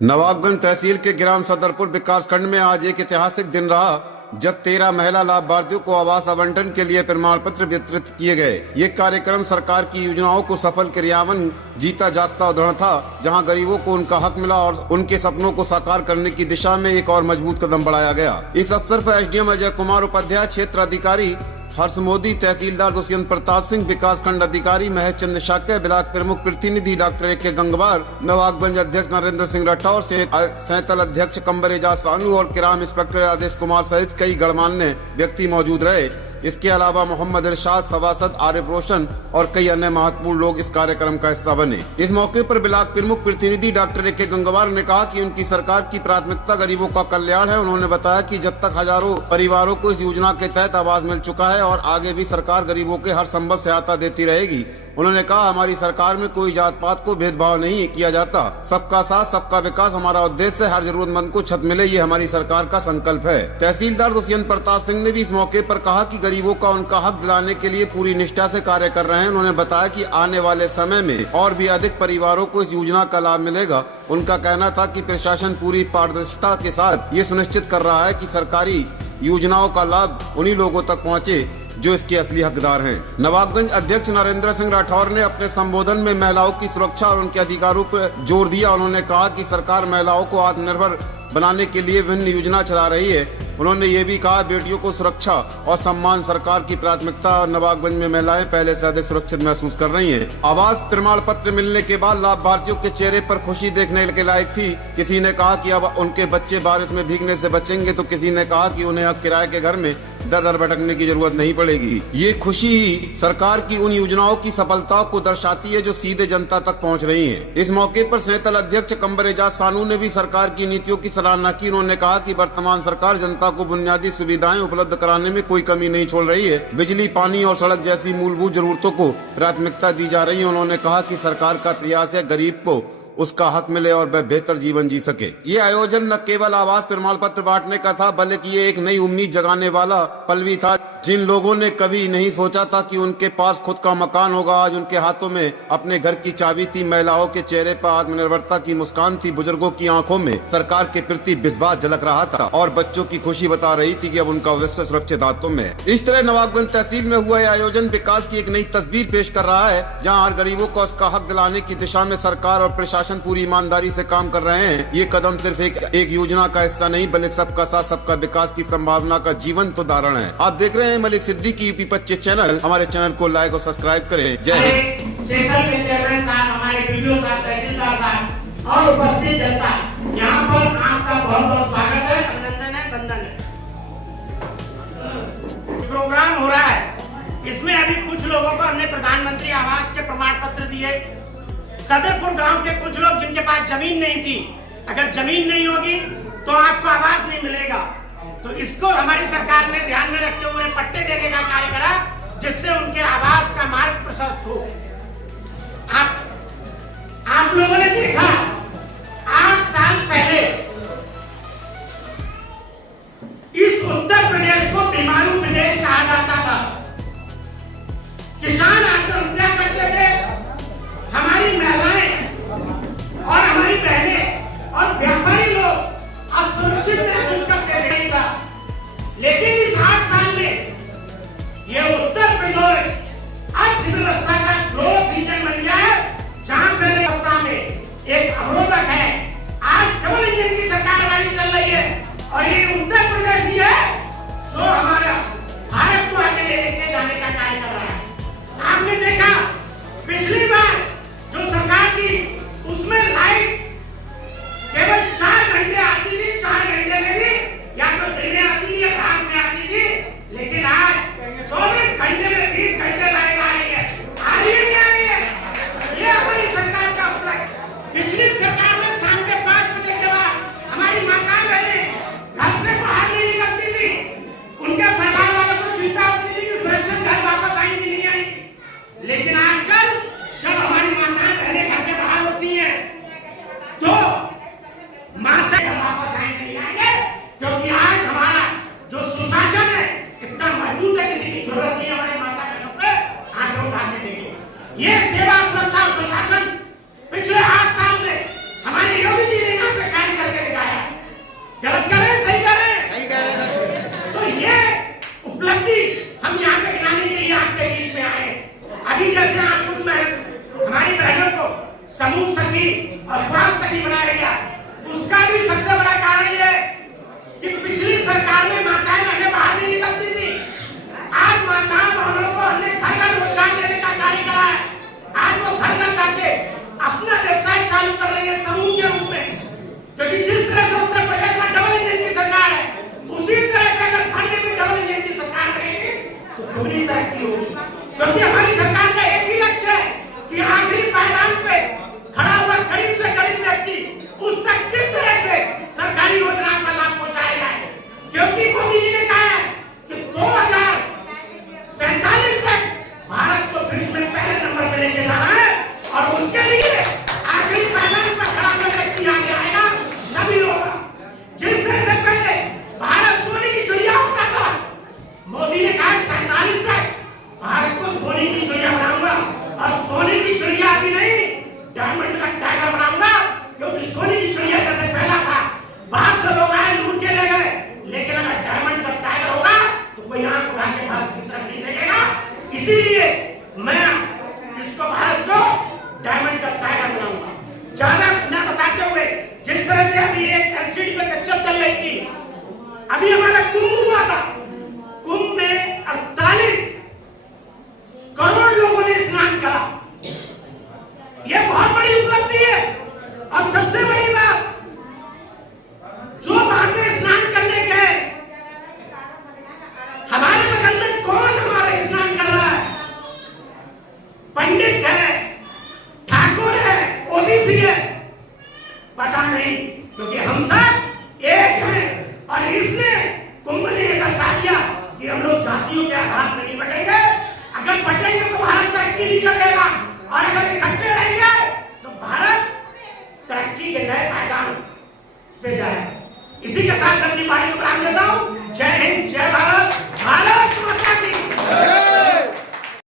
नवाबगंज तहसील के ग्राम सदरपुर विकासखंड में आज एक ऐतिहासिक दिन रहा जब 13 महिला लाभार्थियों को आवास आवंटन के लिए प्रमाण पत्र वितरित किए गए। ये कार्यक्रम सरकार की योजनाओं को सफल क्रियान्वयन जीता जागता उदाहरण था, जहां गरीबों को उनका हक मिला और उनके सपनों को साकार करने की दिशा में एक और मजबूत कदम बढ़ाया गया। इस अवसर पर एसडीएम अजय कुमार उपाध्याय, क्षेत्र अधिकारी हर्ष मोदी, तहसीलदार दुष्यंत प्रताप सिंह, विकासखंड अधिकारी महेश चंद्र शाक्य, ब्लॉक प्रमुख प्रतिनिधि डॉक्टर ए.के. गंगवार, नवाबगंज अध्यक्ष नरेंद्र सिंह राठौर, सैंतल अध्यक्ष कंबर एजाज सानू और किराम इंस्पेक्टर आदेश कुमार सहित कई गणमान्य व्यक्ति मौजूद रहे। इसके अलावा मोहम्मद इरशाद, सभासद आरिफ रोशन और कई अन्य महत्वपूर्ण लोग इस कार्यक्रम का हिस्सा बने। इस मौके पर ब्लॉक प्रमुख प्रतिनिधि डॉक्टर ए.के. गंगवार ने कहा कि उनकी सरकार की प्राथमिकता गरीबों का कल्याण है। उन्होंने बताया कि जब तक हजारों परिवारों को इस योजना के तहत आवास मिल चुका है और आगे भी सरकार गरीबों के हर संभव सहायता देती रहेगी। उन्होंने कहा, हमारी सरकार में कोई जात पात को भेदभाव नहीं किया जाता, सबका साथ सबका विकास हमारा उद्देश्य है, हर जरूरतमंद को छत मिले, ये हमारी सरकार का संकल्प है। तहसीलदार दुष्यंत प्रताप सिंह ने भी इस मौके पर कहा कि गरीबों का उनका हक दिलाने के लिए पूरी निष्ठा से कार्य कर रहे हैं। उन्होंने बताया कि आने वाले समय में और भी अधिक परिवारों को इस योजना का लाभ मिलेगा। उनका कहना था कि प्रशासन पूरी पारदर्शिता के साथ ये सुनिश्चित कर रहा है कि सरकारी योजनाओं का लाभ उन्हीं लोगों तक पहुँचे जो इसके असली हकदार हैं। नवाबगंज अध्यक्ष नरेंद्र सिंह राठौर ने अपने संबोधन में महिलाओं की सुरक्षा और उनके अधिकारों पर जोर दिया। उन्होंने कहा कि सरकार महिलाओं को आत्मनिर्भर बनाने के लिए विभिन्न योजना चला रही है। उन्होंने ये भी कहा, बेटियों को सुरक्षा और सम्मान सरकार की प्राथमिकता। नवाबगंज में महिलाएं पहले से अधिक सुरक्षित महसूस कर रही हैं। आवास प्रमाण पत्र मिलने के बाद लाभार्थियों के चेहरे पर खुशी देखने के लायक थी। किसी ने कहा कि अब उनके बच्चे बारिश में भीगने से बचेंगे, तो किसी ने कहा कि उन्हें अब किराए के घर में दर दर भटकने की जरूरत नहीं पड़ेगी। ये खुशी ही सरकार की उन योजनाओं की सफलताओं को दर्शाती है जो सीधे जनता तक पहुंच रही हैं। इस मौके पर सैंतल अध्यक्ष कंबर एजाज सानू ने भी सरकार की नीतियों की सराहना की। उन्होंने कहा कि वर्तमान सरकार जनता को बुनियादी सुविधाएं उपलब्ध कराने में कोई कमी नहीं छोड़ रही है। बिजली, पानी और सड़क जैसी मूलभूत जरूरतों को प्राथमिकता दी जा रही है। उन्होंने कहा कि सरकार का प्रयास है गरीब को उसका हक मिले और वह बेहतर जीवन जी सके। ये आयोजन न केवल आवास प्रमाण पत्र बांटने का था, बल्कि ये एक नई उम्मीद जगाने वाला पल भी था। जिन लोगों ने कभी नहीं सोचा था कि उनके पास खुद का मकान होगा, आज उनके हाथों में अपने घर की चाबी थी। महिलाओं के चेहरे पर आत्मनिर्भरता की मुस्कान थी। बुजुर्गों की आंखों में सरकार के प्रति विश्वास झलक रहा था और बच्चों की खुशी बता रही थी कि अब उनका भविष्य सुरक्षित हाथों में है। इस तरह नवाबगंज तहसील में हुआ यह आयोजन विकास की एक नई तस्वीर पेश कर रहा है, जहाँ हर गरीबों को उसका हक दिलाने की दिशा में सरकार और प्रशासन पूरी ईमानदारी से काम कर रहे हैं। ये कदम सिर्फ एक योजना का हिस्सा नहीं, बल्कि सबका साथ सबका विकास की संभावना का जीवंत उदाहरण है। आप देख रहे हैं मलिक सिद्दीकी यूपी 25 चैनल। हमारे चैनल को लाइक और सब्सक्राइब करें। जय हिंद। हमारे वीडियो साहब, तहसीलदार साहब और उपस्थित जनता, यहाँ पर आपका बहुत बहुत स्वागत है, अभिनंदन है, वंदन है। प्रोग्राम हो रहा है, इसमें अभी कुछ लोगों को हमने प्रधानमंत्री आवास के प्रमाण पत्र दिए। सदरपुर गांव के कुछ लोग जिनके पास जमीन नहीं थी, अगर जमीन नहीं होगी तो आपको आवास नहीं मिलेगा, तो इसको हमारी सरकार ने ध्यान में रखते हुए पट्टे देने का कार्य करा, जिससे उनके आवास का मार्ग प्रशस्त हो। आप लोगों ने देखा 8 साल पहले इस उत्तर प्रदेश को बीमारू प्रदेश कहा जाता था। किसान आत्महत्या करते थे, हमारी महिलाएं और हमारी बहनें और व्यापारी लोग असुरक्षित महसूस करते थे। लेकिन इस 8 साल में यह उत्तर प्रदेश अर्थव्यवस्था का ग्रोथ रीजन बन गया है, जहां पहले सप्ताह में एक क्योंकि हमारी सरकार का एक ही लक्ष्य है कि आखिरी पायदान पे खड़ा हुआ गरीब से गरीब व्यक्ति उस तक किस तरह से सरकारी योजनाओं का लाभ पहुंचाया जाए। क्योंकि मोदी जी ने कहा है कि 2047 तक भारत को विश्व में पहले नंबर पे लेके जाना है और उसके लिए आखिरी पायदान पर खड़ा हुआ व्यक्ति आगे आएगा तभी होगा। जिस तरह से पहले भारत सोने की चिड़िया होता था, मोदी ने कहा 47 तक भारत को सोने की चिड़िया बनाऊंगा और सोने की चिड़िया अभी नहीं डायमंड का टाइगर बनाऊंगा। क्योंकि सोने की चिड़िया जैसे पहला था, बाहर से लोग आए लूट के ले गए, लेकिन अगर डायमंड का टाइगर होगा तो कोई आंख उठा के भारत की तरफ नहीं देखेगा। इसीलिए मैं इसको भारत को डायमंड का टाइगर बनाऊंगा। ज्यादा न बताते हुए जिस तरह से अभी एक एलसीडी पे पिक्चर चल रही थी, अभी हमारा कुंभ हुआ था, कुंभ में 48 करोड़ लोगों ने स्नान करा। यह बहुत बड़ी उपलब्धि है। और सबसे बड़ी बात, जो बाहर में स्नान करने गए, हमारे बगल में कौन हमारे स्नान कर रहा है? पंडित है, ठाकुर है, ओबीसी है, पता नहीं। क्योंकि हम सब एक हैं और इसने कुंभ ने दर्शा दिया कि हम लोग जातियों के आधार पर नहीं बटेंगे। अगर बटेंगे तो भारत तरक्की नहीं करेगा और अगर इकट्ठे रहेंगे तो भारत तरक्की के नए पायदान पे जाएगा। इसी के साथ अपनी बाणी को विराम देता हूं।